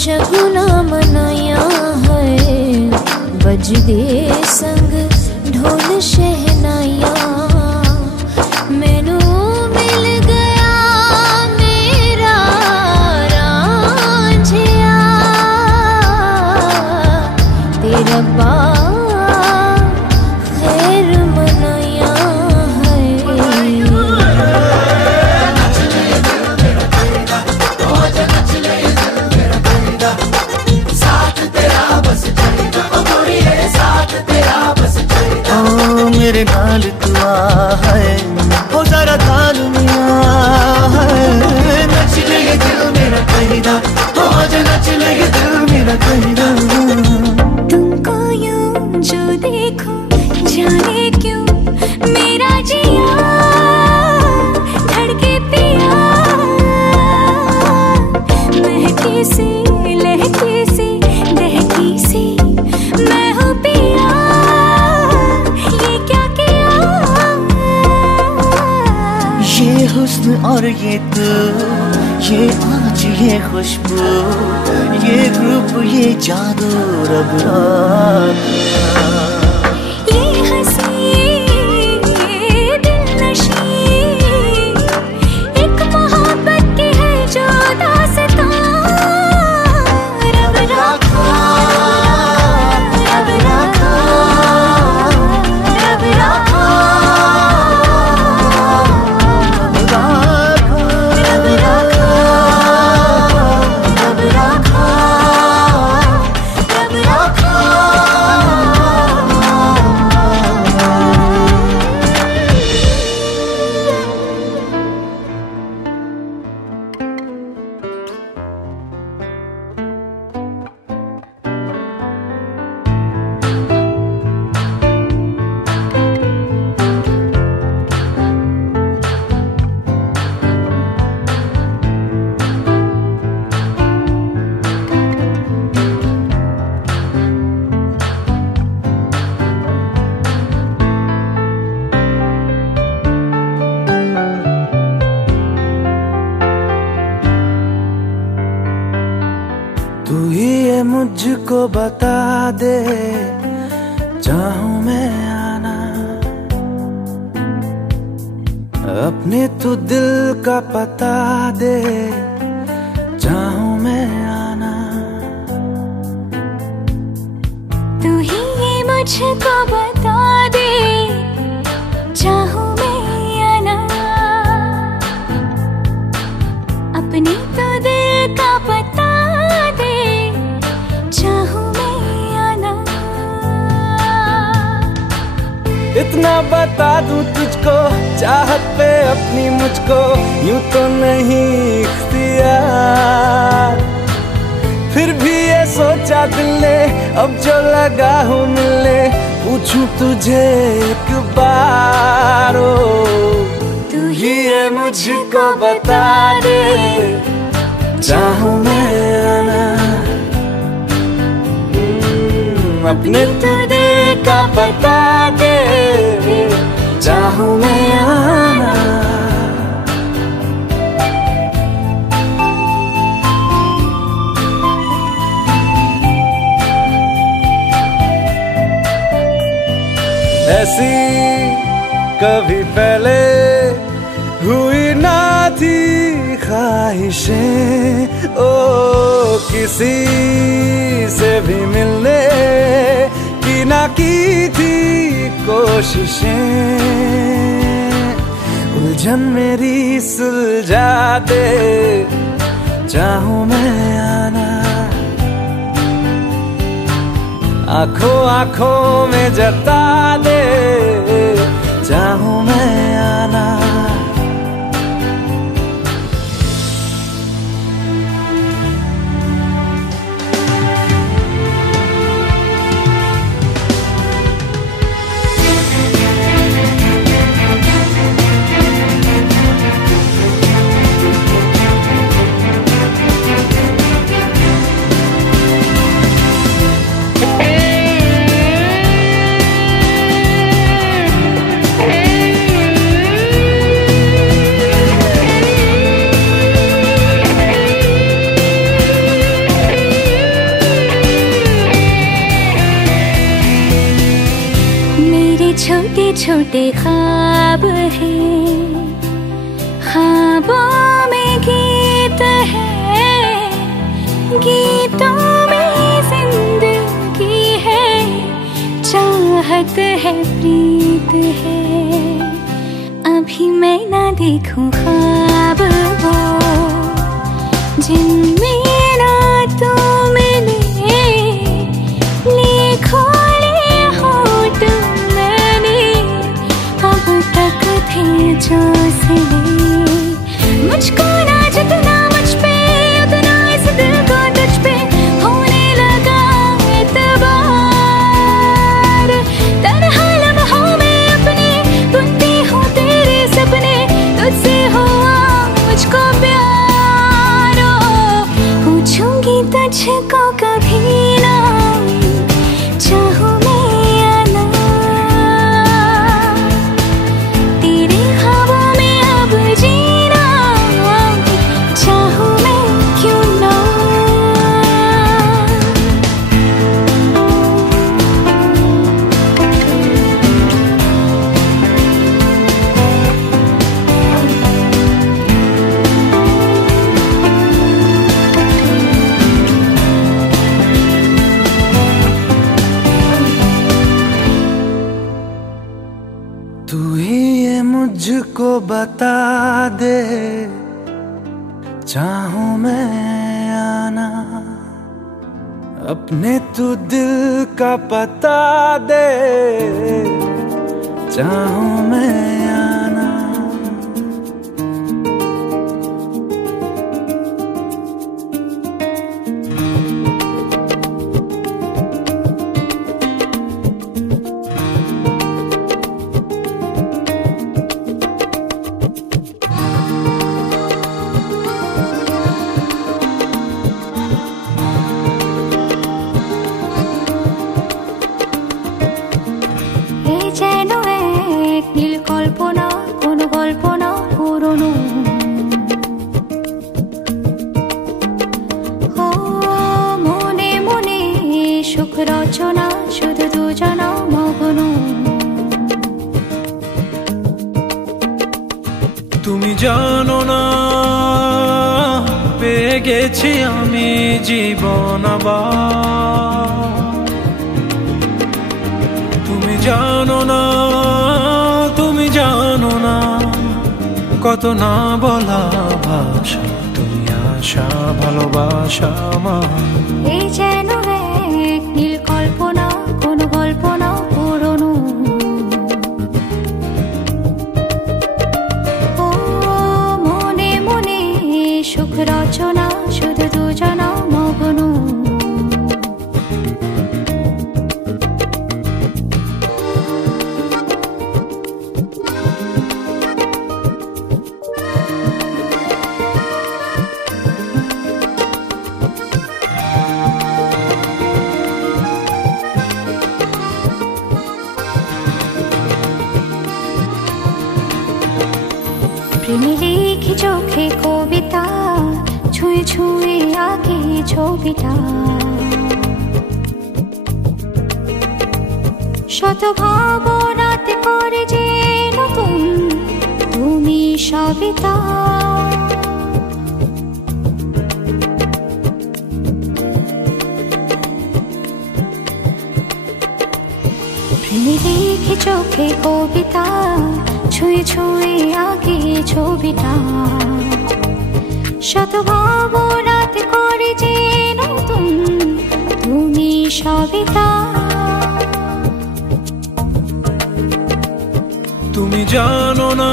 शगुना मनाया है, बजदे संग ढोल शहनाया। मैनू मिल गया मेरा रांझिया, तेरा बा खैर मनाया है। मेरे नाल तू आ है, हो जरा थाल मिया है। नच ले ये दिल मेरा कहिदा, हो जा नच ले ये दिल मेरा कहिदा। तुमको यूं जो देखो जाने क्यों मेरा जिया धड़के पिया। महकी सी लहकी सी दहकी सी मैं हूँ पिया, ये क्या किया। ये हुस्न और ये तू, ये आँच ये खुशबू, ये रूप ये जादू रब रात। ये हंसी ये दिलनशी, एक मोहब्बत की है जो दास्तां। रब रखा रब रखा रब रखा रब रखा रब रखा रब रखा। तू ही ये मुझको बता दे, चाहूं मैं आना अपने तू दिल का पता दे, चाहूं मैं आना। तू ही ये मुझको बता दे, चाहूं मैं आना अपने तो दिल का पता दे, चाहूं मैं आना। इतना बता दूं तुझको, चाहत पे अपनी मुझको यूं तो नहीं इख्तियार। फिर भी ये सोचा दिल ने, अब जो लगा हूँ मिलने, पूछूं तुझे एक बार। ओ तू ही ये मुझको बता दे, चाहूं मैं आना अपने तो दिल का पता दे, चाहूं मैं आना। ऐसी कभी पहले हुई ना थी ख्वाहिशें, ओ किसी से भी मिलने की ना की थी कोशिशें। उलझन मेरी सुलझा दे, चाहूं मैं आना आंखों आंखों में जता दे, चाहूं मैं आना। छोटे छोटे ख्वाब हैं, ख्वाबों में गीत है, गीतों में जिंदगी है, चाहत है, प्रीत है। अभी मैं ना देखूं ख्वाब वो जिनमें ना तू मिले, लिखो ले होठ मैंने अब तक थे जो सिले। मुझको ना जितना मुझ पे उतना इस दिल को तुझ पे होने लगा एतबार। तन्हा लम्हों में अपने बुनती हूँ तेरे सपने, तुझसे हुआ मुझको प्यार। पूछूंगी तुझको कभी ना चाहूँ मैं या ना, तेरे ख्वाबों में अब जीना चाहूँ मैं क्यों ना। तू ही ये मुझको बता दे, चाहूं मैं आना, अपने तू दिल का पता दे, चाहूं मैं आना। যেন এক নীল কল্পনা, কোনো গল্প না পুরনো। ও মনে মনে সুখ রচনা, শুধু দুজনা মগ্ন। তুমি জানো না পেয়ে গেছি আমি জীবন আবার। তুমি জানো না, তুমি জানো না কত না বলা ভাষা, তুমি আশা ভালোবাসা আমার। এই যেন এক নীল কল্পনা, কোনো গল্প না পুরনো। ও মনে মনে সুখ রচনা, শুধু দুজনা মগ্ন। প্রেমে লিখি চোখে কবিতা, ছুঁয়ে ছুঁয়ে আঁকি ছবিটা। শত ভাবনাতে করে যে নতুন তুমি সবিতা। প্রেমে লিখি চোখে কবিতা, ছুঁয়ে ছুঁয়ে আঁকি ছবিটা। শত ভাবনাতে করে যে নতুন তুমি সবিতা। তুমি জানো না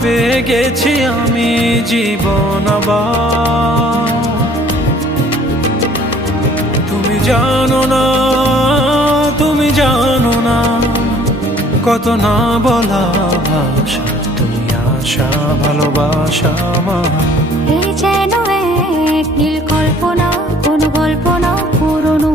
পেয়ে গেছি আমি জীবন আবার। তুমি জানো না, তুমি জানো না কত না বলা ভাষা, তুমি আশা ভালোবাসা আমার। এই যেন এক নীল কল্পনা, কোনো গল্প না পুরনো।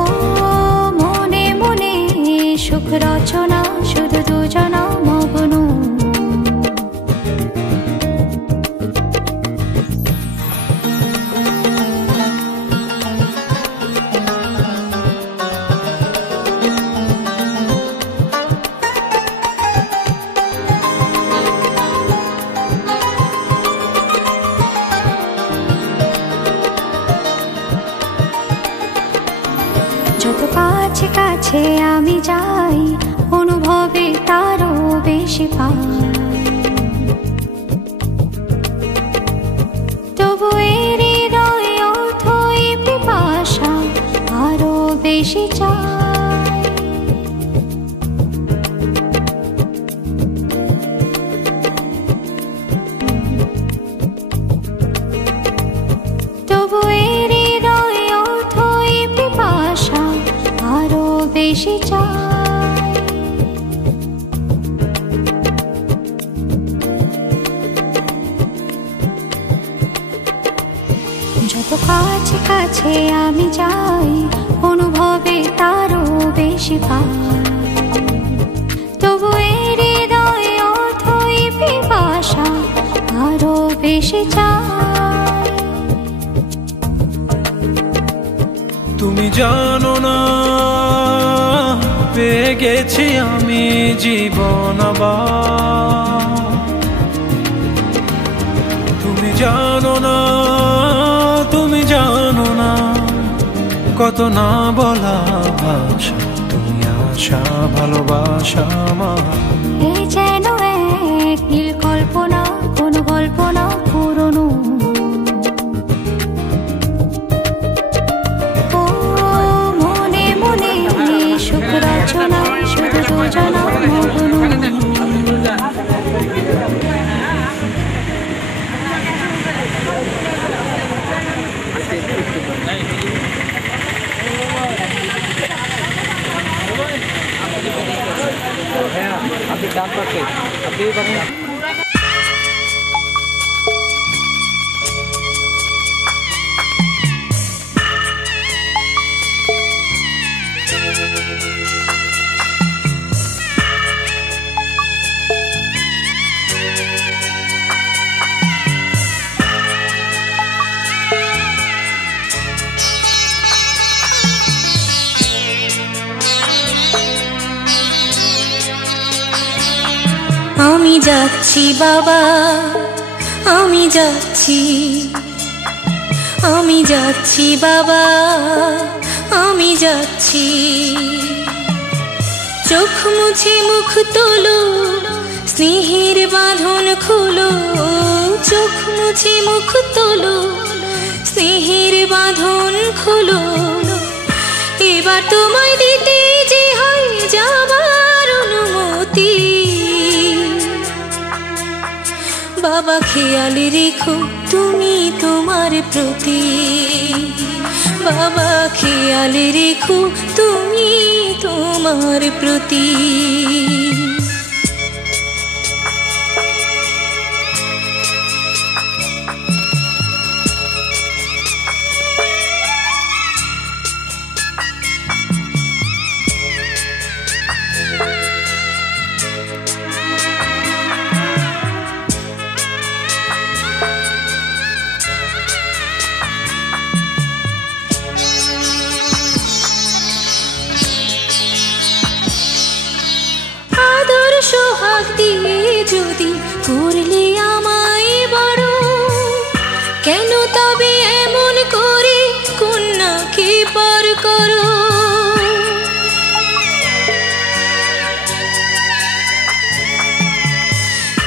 ও মনে মনে সুখ রচনা, শুধু দুজনা মগ্ন। কাছে আমি যাই, অনুভবে তারও বেশি পাই। তবু এর হৃদয় অথই পিপাসা আরো বেশি চাই। তবু এর হৃদয় অথই পিপাসা আরো বেশি চাই। যত কাছে কাছে আমি যাই, অনুভবে তারও বেশি পাই। তবু এর হৃদয় অথই পিপাসা আরো বেশি চাই। তুমি জানো না পেয়ে গেছি আমি জীবন আবার। তুমি জানো না, তুমি জানো না কত না বলা ভাষা, তুমি আশা ভালোবাসা আমার। এই যেন এক নীল কল্পনা, কোনো গল্প না পুরনো। ও মনে মনে সুখ রচনা, শুধু যোজনা মগ্ন। আমি যাচ্ছি বাবা, আমি যাচ্ছি, আমি যাচ্ছি বাবা, আমি যাচ্ছি। চোখ মুছে মুখ তোলো, স্নেহের বাঁধন খুলো। চোখ মুছে মুখ তোলো, স্নেহের বাঁধন খুলো। এবার তোমায় দিতে যে হয় যাবার অনুমতি। বাবা খেয়াল রেখো তুমি তোমার প্রতি। বাবা খেয়াল রেখো তুমি তোমার প্রতি। সোহাগ দিয়ে যদি করলে আমায় বড়, কেন তবে এমন করে কন্যাকে পর করো।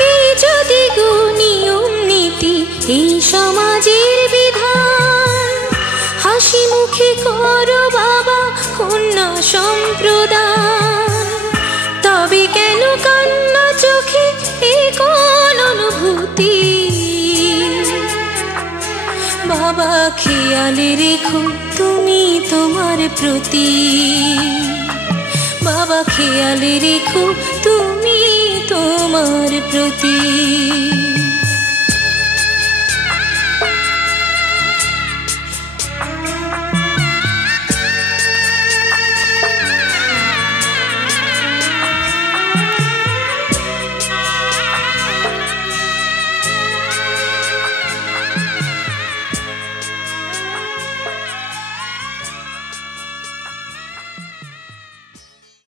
এই যদি গো নিয়ম নীতি, এই সমাজের বিধান, হাসি মুখে করো বাবা কন্যা সম্প্রদান। তবে কেন কান্না চোখে এই কোন অনুভূতি। বাবা খেয়াল রেখো তুমি তোমার প্রতি। বাবা খেয়াল রেখো তুমি তোমার প্রতি।